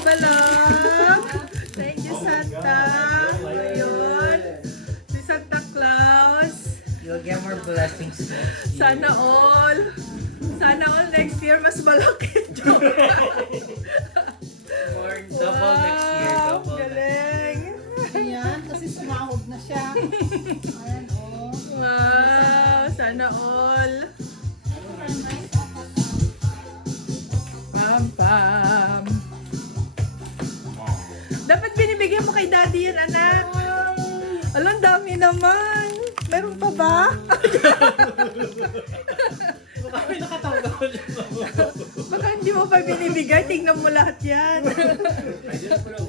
balak. Thank you, Santa. Ayun. Si Santa Claus. You'll get more blessings next year. Sana all. Sana all next year mas malaki. Joke. More double next year. Double next year. Galing. Ayan, kasi sumahod na siya. Ayan, oh. Wow. Sana all. Pam pam. Dapat binibigyan mo kay daddy yan, anak. Alam, dami naman. Meron pa ba? Baka may nakatanggal. Baka hindi mo pa binibigay. Tingnan mo lahat yan. I just put a